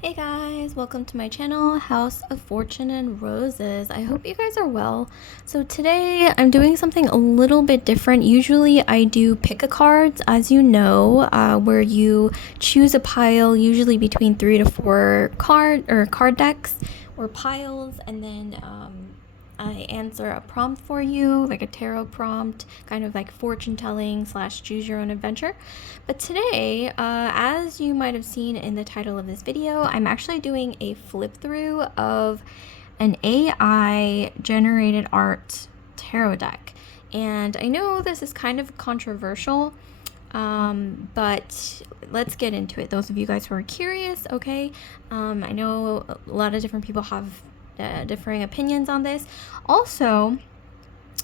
Hey guys, welcome to my channel, House of Fortune and Roses. I hope you guys are well. So today I'm doing something a little bit different. Usually I do pick-a-cards, as you know, where you choose a pile, usually between 3 to 4 card decks or piles, and then I answer a prompt for you, like a tarot prompt, kind of like fortune telling / choose your own adventure. But today, as you might have seen in the title of this video, I'm actually doing a flip through of an AI generated art tarot deck. And I know this is kind of controversial, but let's get into it. Those of you guys who are curious, okay? I know a lot of different people have differing opinions on this. Also,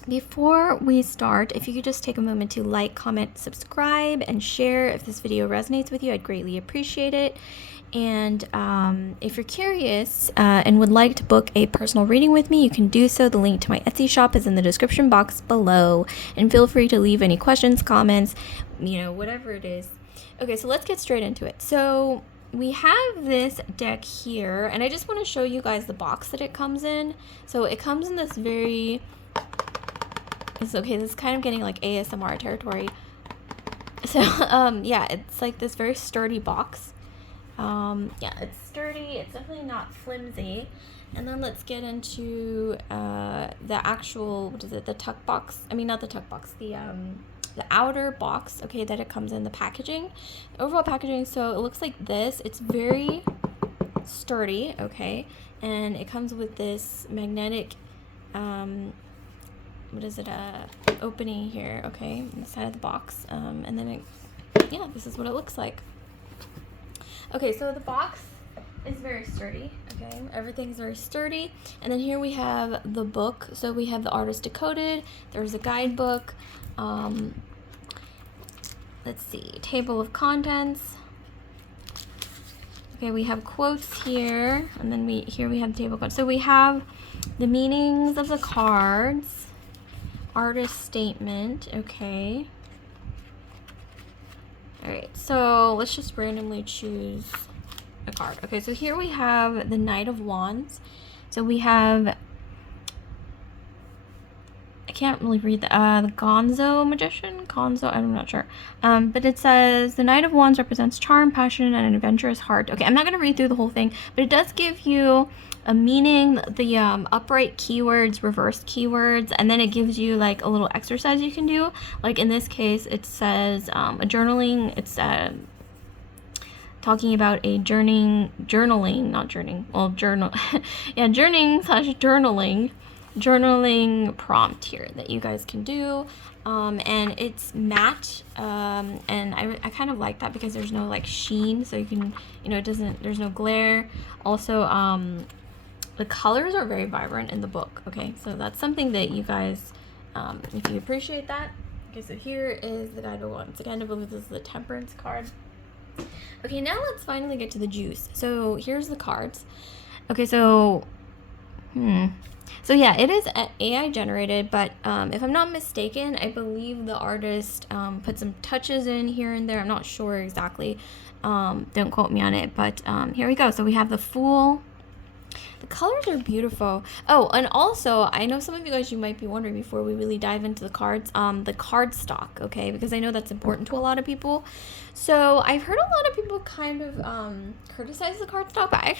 before we start, if you could just take a moment to like, comment, subscribe, and share if this video resonates with you, I'd greatly appreciate it. And if you're curious and would like to book a personal reading with me, you can do so. The link to my Etsy shop is in the description box below. And feel free to leave any questions, comments, whatever it is. Okay, so let's get straight into it. So we have this deck here, and I just want to show you guys the box that it comes in. So it comes in this very, this is kind of getting like ASMR territory. So yeah, it's like this very sturdy box. Yeah, it's sturdy, it's definitely not flimsy. And then let's get into the actual, the tuck box, not the tuck box, the outer box, okay, that it comes in, the packaging, overall packaging. So it looks like this. It's very sturdy, okay, and it comes with this magnetic opening here, okay, on the side of the box, and then this is what it looks like. Okay, so the box is very sturdy, okay, everything's very sturdy. And then here we have the book. So we have the Artist Decoded, there's a guidebook, let's see, table of contents. Okay, we have quotes here, and then here we have the table of contents. So we have the meanings of the cards, artist statement, okay. Alright, so let's just randomly choose a card. Okay, so here we have the Knight of Wands. So we have, I can't really read the Gonzo Magician? Gonzo, I'm not sure. But it says, the Knight of Wands represents charm, passion, and an adventurous heart. Okay, I'm not going to read through the whole thing, but it does give you a meaning, the upright keywords, reversed keywords, and then it gives you like a little exercise you can do. Like in this case, it says a journaling, it's talking about a journaling prompt here that you guys can do, and it's matte, and I kind of like that because there's no like sheen, so you can, there's no glare. Also, the colors are very vibrant in the book, okay, so that's something that you guys, if you appreciate that. Okay, so here is the guidebook once again. I believe this is the Temperance card. Okay, now let's finally get to the juice. So here's the cards. Okay, so so yeah, it is AI generated, but if I'm not mistaken, I believe the artist put some touches in here and there. I'm not sure exactly. Don't quote me on it, but here we go. So we have the Fool. The colors are beautiful. Oh, and also, I know some of you guys, you might be wondering before we really dive into the cards, the card stock, okay? Because I know that's important to a lot of people. So I've heard a lot of people kind of criticize the card stock, but I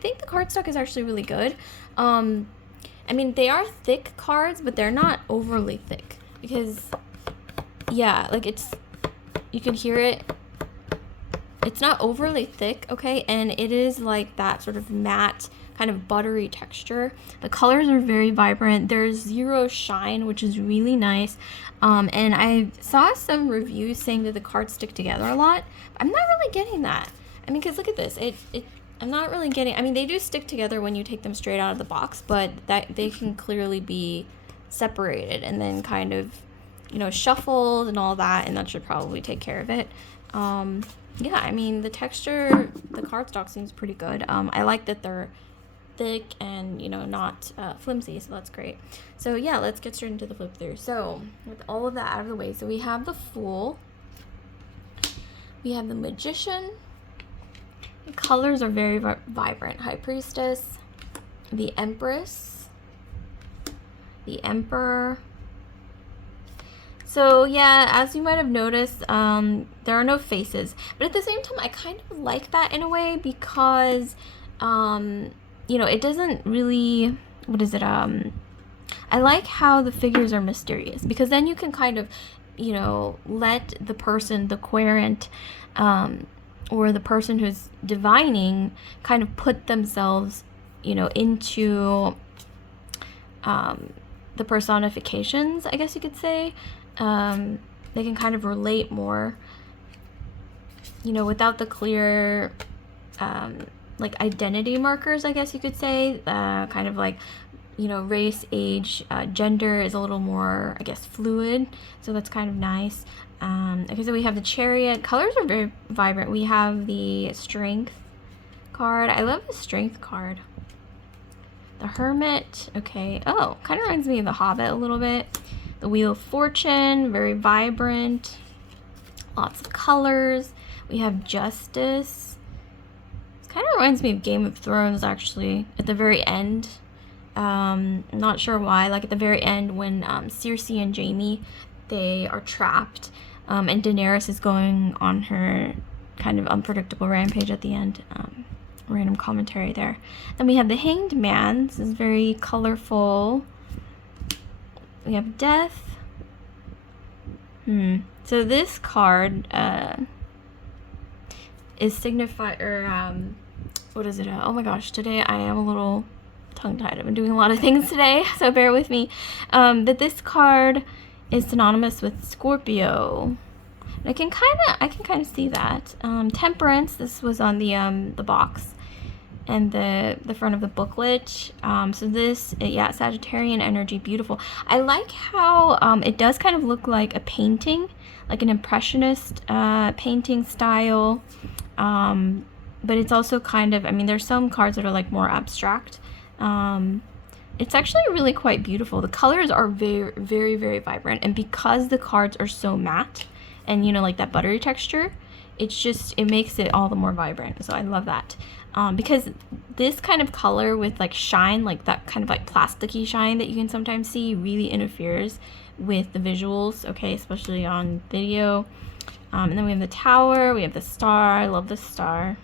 think the card stock is actually really good. They are thick cards, but they're not overly thick. Because, yeah, like you can hear it. It's not overly thick, okay? And it is like that sort of matte, kind of buttery texture. The colors are very vibrant. There's zero shine, which is really nice. And I saw some reviews saying that the cards stick together a lot. I'm not really getting that. Because look at this. I'm not really getting, they do stick together when you take them straight out of the box, but that they can clearly be separated and then kind of, shuffled and all that, and that should probably take care of it. Yeah, the texture, the cardstock seems pretty good. I like that they're thick and, not flimsy, so that's great. So yeah, let's get straight into the flip through. So with all of that out of the way, so we have the Fool, we have the Magician, The colors are very vibrant. High Priestess, the Empress, the Emperor. So yeah, as you might have noticed, there are no faces, but at the same time, I kind of like that in a way because, you know, it doesn't really, what is it? I like how the figures are mysterious because then you can kind of, you know, let the person, the querent, or the person who's divining kind of put themselves, you know, into the personifications, I guess you could say. They can kind of relate more, you know, without the clear, like identity markers, I guess you could say, kind of like, you know, race, age, gender is a little more, I guess, fluid. So that's kind of nice. Okay, so we have the Chariot. Colors are very vibrant. We have the Strength card. I love the Strength card. The Hermit. Okay. Oh, kind of reminds me of the Hobbit a little bit. The Wheel of Fortune. Very vibrant. Lots of colors. We have Justice. It kind of reminds me of Game of Thrones, actually, at the very end. Not sure why. Like at the very end when Cersei and Jaime, they are trapped. And Daenerys is going on her kind of unpredictable rampage at the end. Random commentary there. Then we have the Hanged Man. This is very colorful. We have Death. So this card is what is it? Oh my gosh, today I am a little tongue-tied. I've been doing a lot of things today, so bear with me. But this card is synonymous with Scorpio. And I can kind of see that. Temperance. This was on the box and the front of the booklet. So this, yeah, Sagittarian energy, beautiful. I like how it does kind of look like a painting, like an impressionist painting style. But it's also kind of, I mean, there's some cards that are like more abstract. It's actually really quite beautiful. The colors are very, very, very vibrant. And because the cards are so matte and, you know, like that buttery texture, it makes it all the more vibrant. So I love that. Because this kind of color with like shine, like that kind of like plasticky shine that you can sometimes see, really interferes with the visuals, okay, especially on video. And then we have the Tower, we have the Star. I love the Star.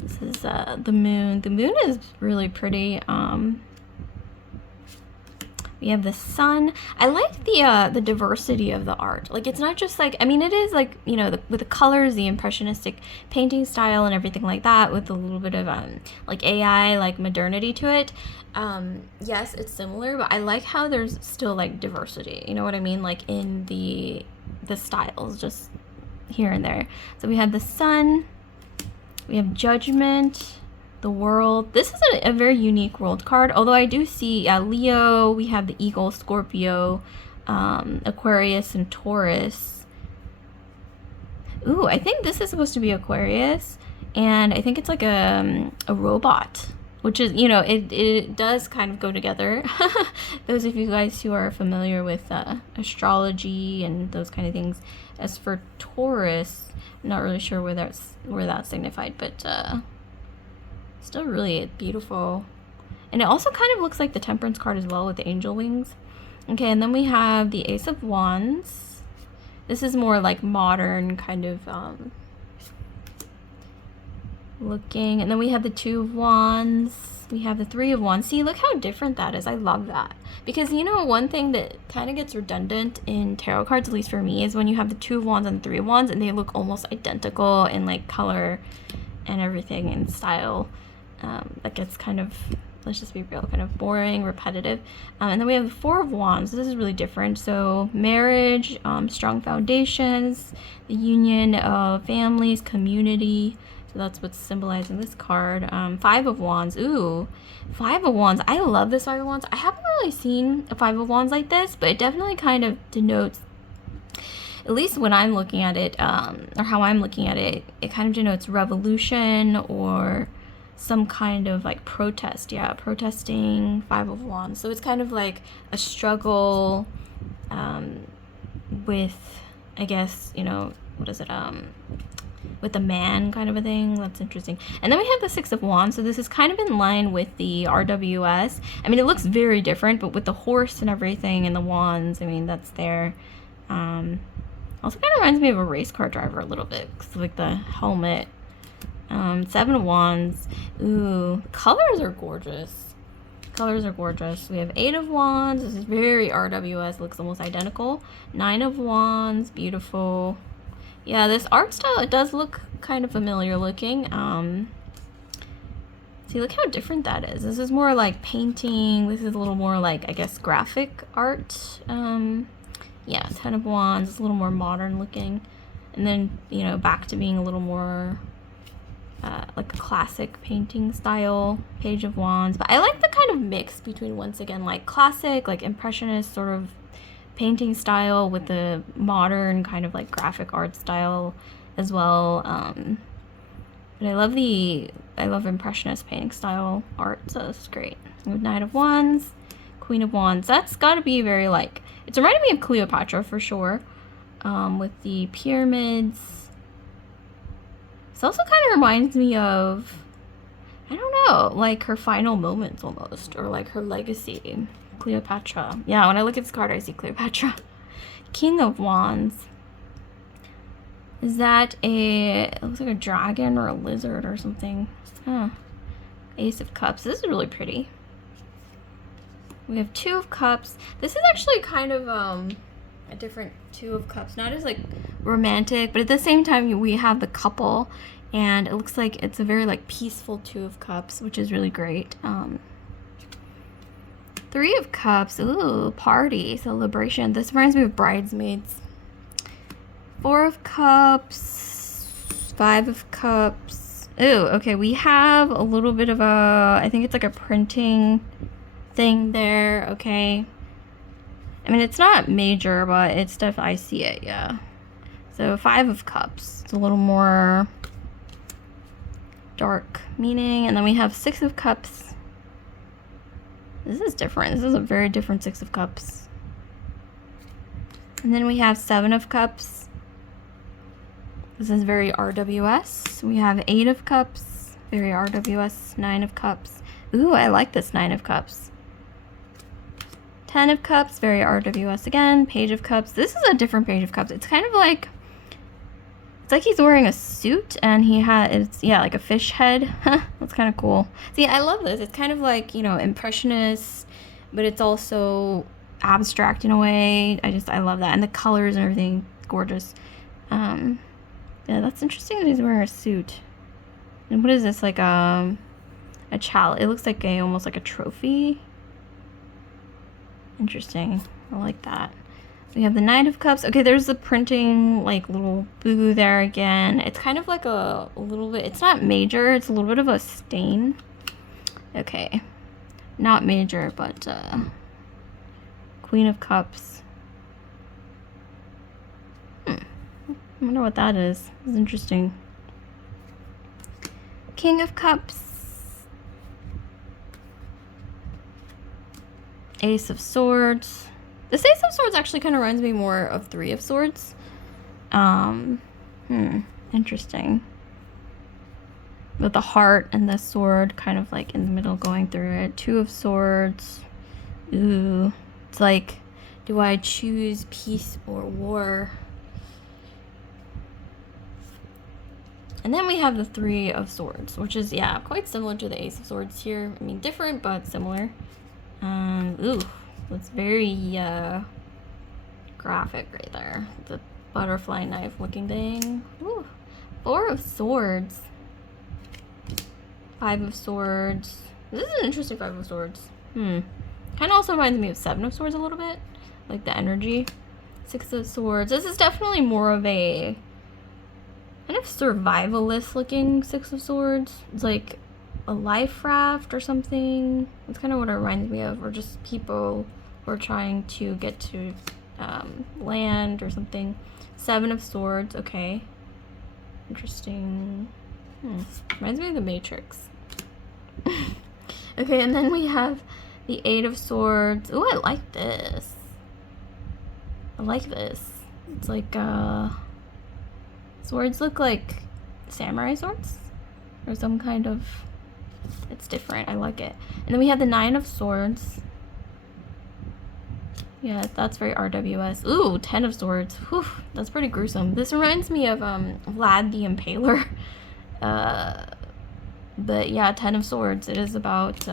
This is the Moon. The Moon is really pretty. We have the Sun. I like the diversity of the art. Like, it's not just like, I mean, it is like, you know, with the colors, the impressionistic painting style and everything like that, with a little bit of like AI, like modernity to it. Yes, it's similar, but I like how there's still like diversity. You know what I mean? Like in the styles, just here and there. So we have the Sun. We have Judgment, the World. This is a very unique world card, although I do see Leo, we have the Eagle, Scorpio, Aquarius, and Taurus. Ooh, I think this is supposed to be Aquarius, and I think it's like a robot, which is, you know, it does kind of go together. Those of you guys who are familiar with astrology and those kind of things. As for Taurus, I'm not really sure where that's signified, but still really beautiful. And it also kind of looks like the Temperance card as well with the angel wings. Okay, and then we have the Ace of Wands. This is more like modern kind of looking. And then we have the Two of Wands. We have the Three of Wands. See, look how different that is. I love that. Because, you know, one thing that kind of gets redundant in tarot cards, at least for me, is when you have the Two of Wands and the Three of Wands, and they look almost identical in, like, color and everything and style. That gets kind of, let's just be real, kind of boring, repetitive. And then we have the Four of Wands. This is really different. So marriage, strong foundations, the union of families, community. So that's what's symbolizing this card. Five of Wands. Ooh, Five of Wands. I love this Five of Wands. I haven't really seen a Five of Wands like this, but it definitely kind of denotes, at least when I'm looking at it, or how I'm looking at it, it kind of denotes revolution or some kind of like protest. Yeah, protesting, Five of Wands. So it's kind of like a struggle with, I guess, you know, what is it? with a man kind of a thing. That's interesting. And then we have the Six of Wands. So this is kind of in line with the RWS. I mean, it looks very different, but with the horse and everything and the wands, I mean, that's there. Also kind of reminds me of a race car driver a little bit, like the helmet. Seven of Wands. Ooh, colors are gorgeous. Colors are gorgeous. We have Eight of Wands. This is very RWS. Looks almost identical. Nine of Wands. Beautiful. Yeah, this art style, it does look kind of familiar looking. See, look how different that is. This is more like painting. This is a little more like, I guess, graphic art. Yeah, Ten of Wands. It's a little more modern looking. And then, you know, back to being a little more like a classic painting style. Page of Wands. But I like the kind of mix between, once again, like classic, like impressionist sort of painting style with the modern kind of like graphic art style as well. But I love impressionist painting style art, so it's great. With Knight of Wands, Queen of Wands. That's got to be very like, it's reminding me of Cleopatra for sure. With the pyramids. This also kind of reminds me of, I don't know, like her final moments almost, or like her legacy. Cleopatra. Yeah, when I look at this card, I see Cleopatra. King of Wands. Is that it looks like a dragon or a lizard or something. Huh. Ace of Cups. This is really pretty. We have Two of Cups. This is actually kind of a different Two of Cups. Not as like romantic, but at the same time we have the couple, and it looks like it's a very like peaceful Two of Cups, which is really great. Three of Cups. Ooh, party, celebration. This reminds me of Bridesmaids. Four of Cups. Five of Cups. Ooh, okay, we have a little bit of a, I think it's like a printing thing there, okay. I mean, it's not major, but it's definitely, I see it, yeah. So Five of Cups. It's a little more dark meaning. And then we have Six of Cups. This is different. This is a very different Six of Cups. And then we have Seven of Cups. This is very RWS. We have Eight of Cups. Very RWS. Nine of Cups. Ooh, I like this Nine of Cups. Ten of Cups. Very RWS again. Page of Cups. This is a different Page of Cups. It's kind of like, it's like he's wearing a suit and he had, it's, yeah, like a fish head. That's kind of cool. See, I love this. It's kind of like, you know, impressionist, but it's also abstract in a way. I love that. And the colors and everything, gorgeous. Yeah, that's interesting that he's wearing a suit. And what is this, like a chalice? It looks like almost like a trophy. Interesting. I like that. We have the Knight of Cups. Okay, there's the printing, like, little boo there again. It's kind of like a little bit, it's not major, it's a little bit of a stain. Okay. Not major, but, Queen of Cups. I wonder what that is. It's interesting. King of Cups. Ace of Swords. This Ace of Swords actually kind of reminds me more of Three of Swords. Interesting. With the heart and the sword kind of like in the middle going through it. Two of Swords. Ooh. It's like, do I choose peace or war? And then we have the Three of Swords, which is, yeah, quite similar to the Ace of Swords here. I mean, different, but similar. Ooh. It's very graphic right there. The butterfly knife looking thing. Ooh. Four of Swords. Five of Swords. This is an interesting Five of Swords. Kind of also reminds me of Seven of Swords a little bit. Like the energy. Six of Swords. This is definitely more of a kind of survivalist looking Six of Swords. It's like a life raft or something. That's kind of what it reminds me of. Or just people who are trying to get to land or something. Seven of Swords. Okay. Interesting. Reminds me of the Matrix. Okay, and then we have the Eight of Swords. Ooh, I like this. I like this. It's like swords look like samurai swords or some kind of, it's different. I like it. And then we have the 9 of Swords. Yeah, that's very RWS. Ooh, 10 of Swords. Whew, that's pretty gruesome. This reminds me of Vlad the Impaler. But yeah, 10 of Swords. It is about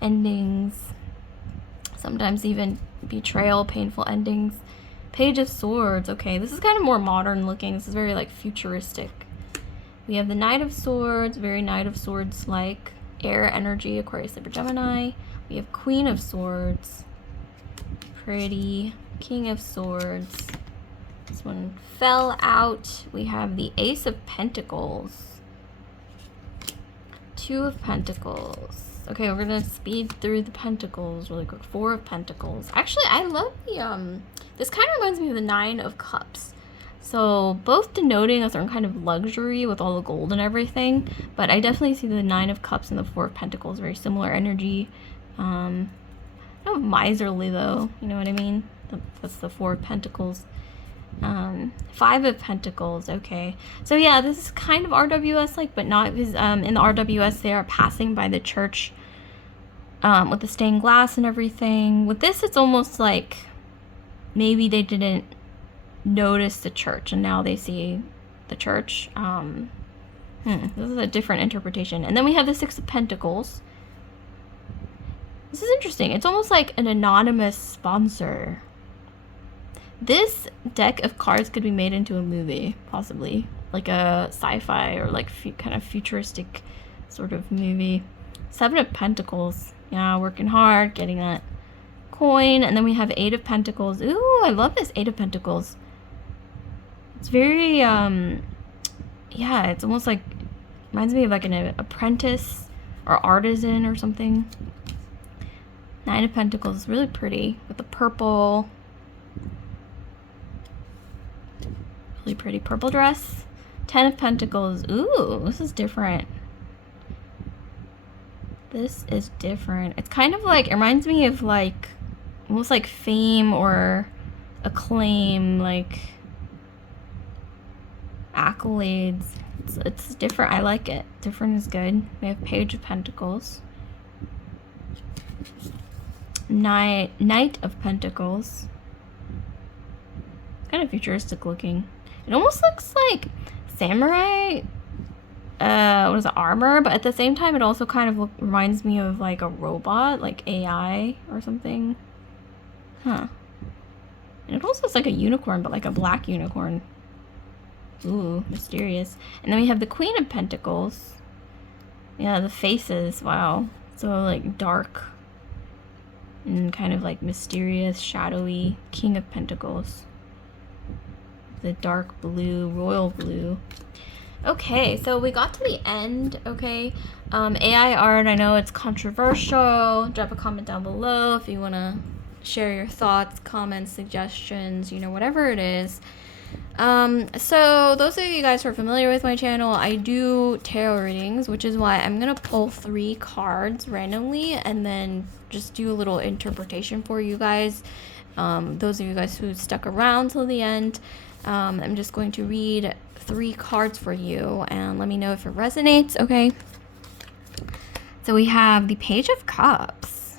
endings. Sometimes even betrayal, painful endings. Page of Swords. Okay, this is kind of more modern looking. This is very like futuristic. We have the Knight of Swords, very Knight of Swords like. Air energy, Aquarius, Libra, Gemini. We have Queen of Swords. Pretty. King of Swords. This one fell out. We have the Ace of Pentacles. 2 of Pentacles. Okay, we're gonna speed through the Pentacles really quick. 4 of Pentacles. Actually, I love the this kind of reminds me of the 9 of Cups. So both denoting a certain kind of luxury with all the gold and everything, but I definitely see the 9 of Cups and the 4 of Pentacles, very similar energy. Not miserly though, you know what I mean? That's the 4 of Pentacles. 5 of Pentacles. Okay, so yeah, this is kind of RWS like, but not, because in the RWS they are passing by the church with the stained glass and everything. With this, it's almost like maybe they didn't notice the church and now they see the church. This is a different interpretation. And then we have the 6 of Pentacles. This is interesting. It's almost like an anonymous sponsor. This deck of cards could be made into a movie, possibly. Like a sci-fi or like kind of futuristic sort of movie. 7 of Pentacles. Yeah, working hard, getting that coin. And then we have 8 of Pentacles. Ooh, I love this 8 of Pentacles. It's very, yeah, it's almost like, reminds me of like an apprentice or artisan or something. 9 of Pentacles, really pretty with the purple. Really pretty purple dress. 10 of Pentacles. Ooh, this is different. This is different. It's kind of like, it reminds me of like, almost like fame or acclaim, like accolades. It's different. I like it. Different is good. We have Page of Pentacles. Knight of Pentacles. Kind of futuristic looking. It almost looks like samurai, what is it, armor, but at the same time it also kind of reminds me of like a robot, like AI or something. Huh. And it also looks like a unicorn, but like a black unicorn. Ooh, mysterious. And then we have the Queen of Pentacles. Yeah, the faces, wow. So like dark and kind of like mysterious, shadowy. King of Pentacles. The dark blue, royal blue. Okay, so we got to the end. Okay, AI art, I know it's controversial. Drop a comment down below if you want to share your thoughts, comments, suggestions, you know, whatever it is. So those of you guys who are familiar with my channel, I do tarot readings, which is why I'm gonna pull 3 cards randomly and then just do a little interpretation for you guys. Those of you guys who stuck around till the end, I'm just going to read 3 cards for you and let me know if it resonates. Okay, so we have the Page of Cups.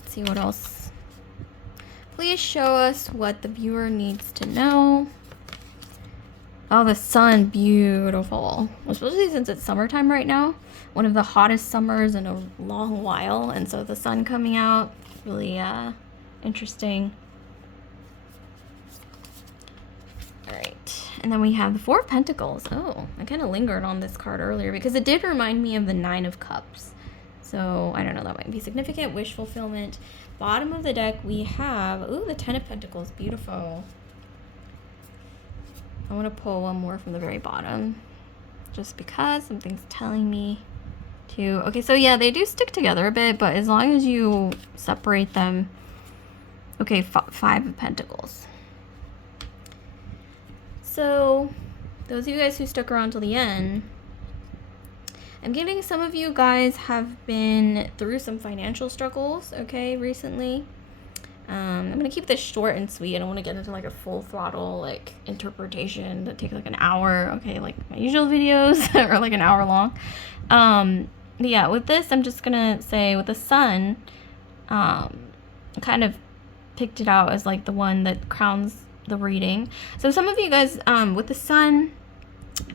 Let's see what else. Please show us what the viewer needs to know. Oh, the sun, beautiful. Especially since it's summertime right now. One of the hottest summers in a long while, and so the sun coming out, really interesting. Alright, and then we have the 4 of Pentacles. Oh, I kind of lingered on this card earlier because it did remind me of the 9 of Cups. So, I don't know, that might be significant. Wish fulfillment. Bottom of the deck, we have, ooh, the 10 of Pentacles. Beautiful. I want to pull one more from the very bottom. Just because something's telling me to. Okay, so yeah, they do stick together a bit, but as long as you separate them. Okay, 5 of Pentacles. So, those of you guys who stuck around till the end, I'm getting some of you guys have been through some financial struggles, okay, recently. I'm gonna keep this short and sweet. I don't want to get into like a full throttle like interpretation that takes like an hour. Okay, like my usual videos are like an hour long. But yeah, with this, I'm just gonna say with the sun, kind of picked it out as like the one that crowns the reading. So some of you guys, with the sun,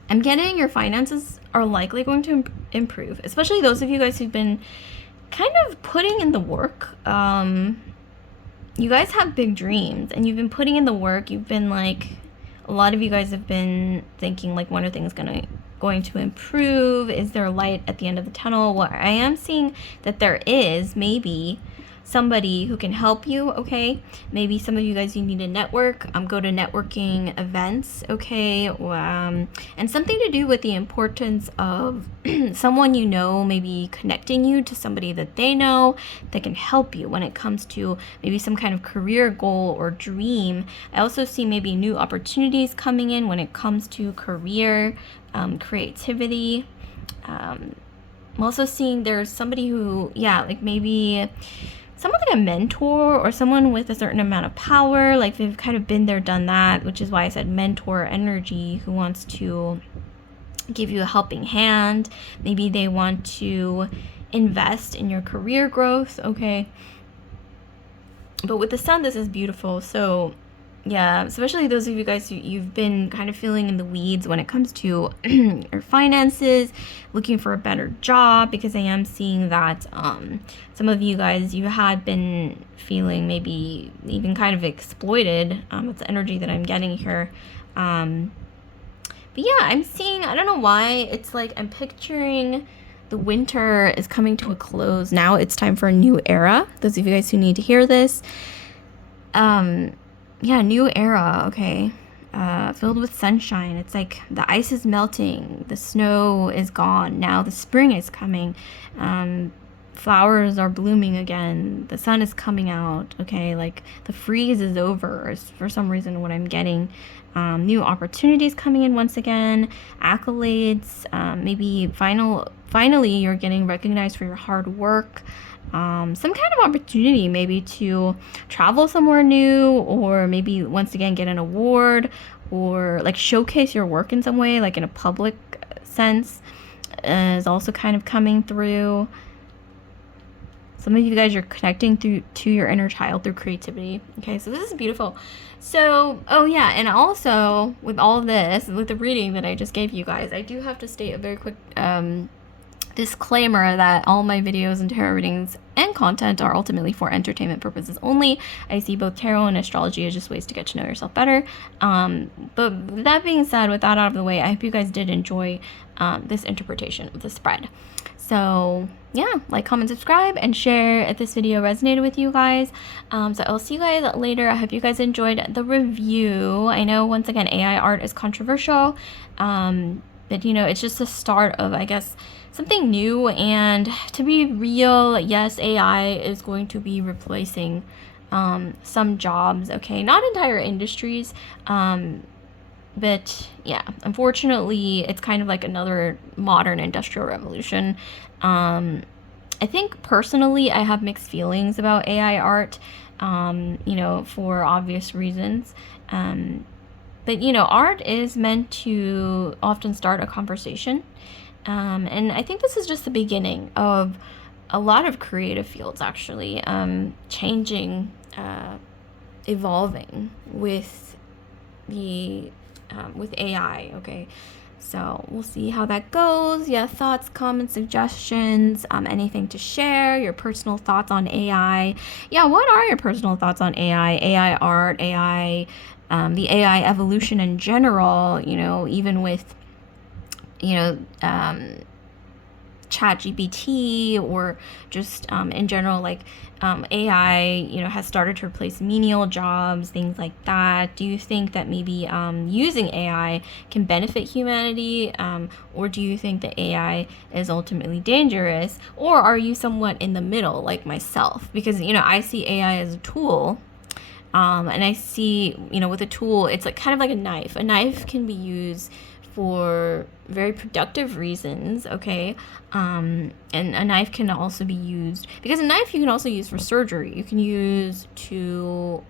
I'm getting your finances are likely going to improve, especially those of you guys who've been kind of putting in the work. You guys have big dreams and you've been putting in the work. You've been like, a lot of you guys have been thinking like, when are things going to improve? Is there a light at the end of the tunnel? Well, I am seeing that there is maybe somebody who can help you, okay? Maybe some of you guys, you need a network, go to networking events, okay? And something to do with the importance of someone you know, maybe connecting you to somebody that they know that can help you when it comes to maybe some kind of career goal or dream. I also see maybe new opportunities coming in when it comes to career, creativity. I'm also seeing there's somebody who, yeah, like maybe someone like a mentor or someone with a certain amount of power, like they've kind of been there, done that, which is why I said mentor energy, who wants to give you a helping hand. Maybe they want to invest in your career growth, okay? But with the sun, this is beautiful. So yeah, especially those of you guys who you've been kind of feeling in the weeds when it comes to your finances, looking for a better job, because I am seeing that some of you guys, you had been feeling maybe even kind of exploited. That's the energy that I'm getting here. But yeah, I'm seeing, I don't know why, it's like I'm picturing the winter is coming to a close. Now it's time for a new era. Those of you guys who need to hear this. Yeah, new era, okay. Filled with sunshine. It's like the ice is melting, the snow is gone. Now the spring is coming. Flowers are blooming again. The sun is coming out, okay? Like the freeze is over, is for some reason what I'm getting. New opportunities coming in once again, accolades, maybe finally you're getting recognized for your hard work. Some kind of opportunity maybe to travel somewhere new, or maybe once again get an award, or like showcase your work in some way, like in a public sense, is also kind of coming through. Some of you guys are connecting to your inner child through creativity. Okay, so this is beautiful. So, oh yeah, and also with all this, with the reading that I just gave you guys, I do have to state a very quick disclaimer that all my videos and tarot readings and content are ultimately for entertainment purposes only. I see both tarot and astrology as just ways to get to know yourself better. But that being said, with that out of the way, I hope you guys did enjoy this interpretation of the spread. So yeah, like, comment, subscribe, and share if this video resonated with you guys. So I'll see you guys later. I hope you guys enjoyed the review. I know, once again, AI art is controversial, but you know, it's just the start of, I guess, something new. And to be real, yes, AI is going to be replacing some jobs, okay, not entire industries, but yeah, unfortunately, it's kind of like another modern industrial revolution. I think personally, I have mixed feelings about AI art, you know, for obvious reasons. But you know, art is meant to often start a conversation. And I think this is just the beginning of a lot of creative fields actually changing, evolving with the with AI, okay? So we'll see how that goes. Yeah, thoughts, comments, suggestions, anything to share, your personal thoughts on AI. Yeah, what are your personal thoughts on AI art, AI, the AI evolution in general, you know, even with, you know, ChatGPT, or just in general, like AI, you know, has started to replace menial jobs, things like that. Do you think that maybe using AI can benefit humanity, or do you think that AI is ultimately dangerous? Or are you somewhat in the middle, like myself? Because, you know, I see AI as a tool, and I see, you know, with a tool, it's like kind of like a knife. A knife can be used for very productive reasons, okay? And a knife can also be used, because a knife you can also use for surgery. You can use to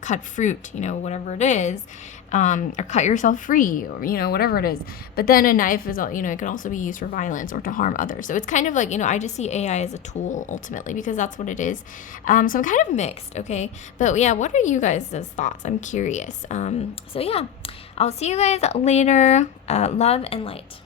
cut fruit, you know, whatever it is, or cut yourself free, or, you know, whatever it is. But then a knife is, you know, it can also be used for violence or to harm others. So it's kind of like, you know, I just see AI as a tool ultimately, because that's what it is. So I'm kind of mixed, okay? But yeah, what are you guys' thoughts? I'm curious. So yeah, I'll see you guys later. Love and light.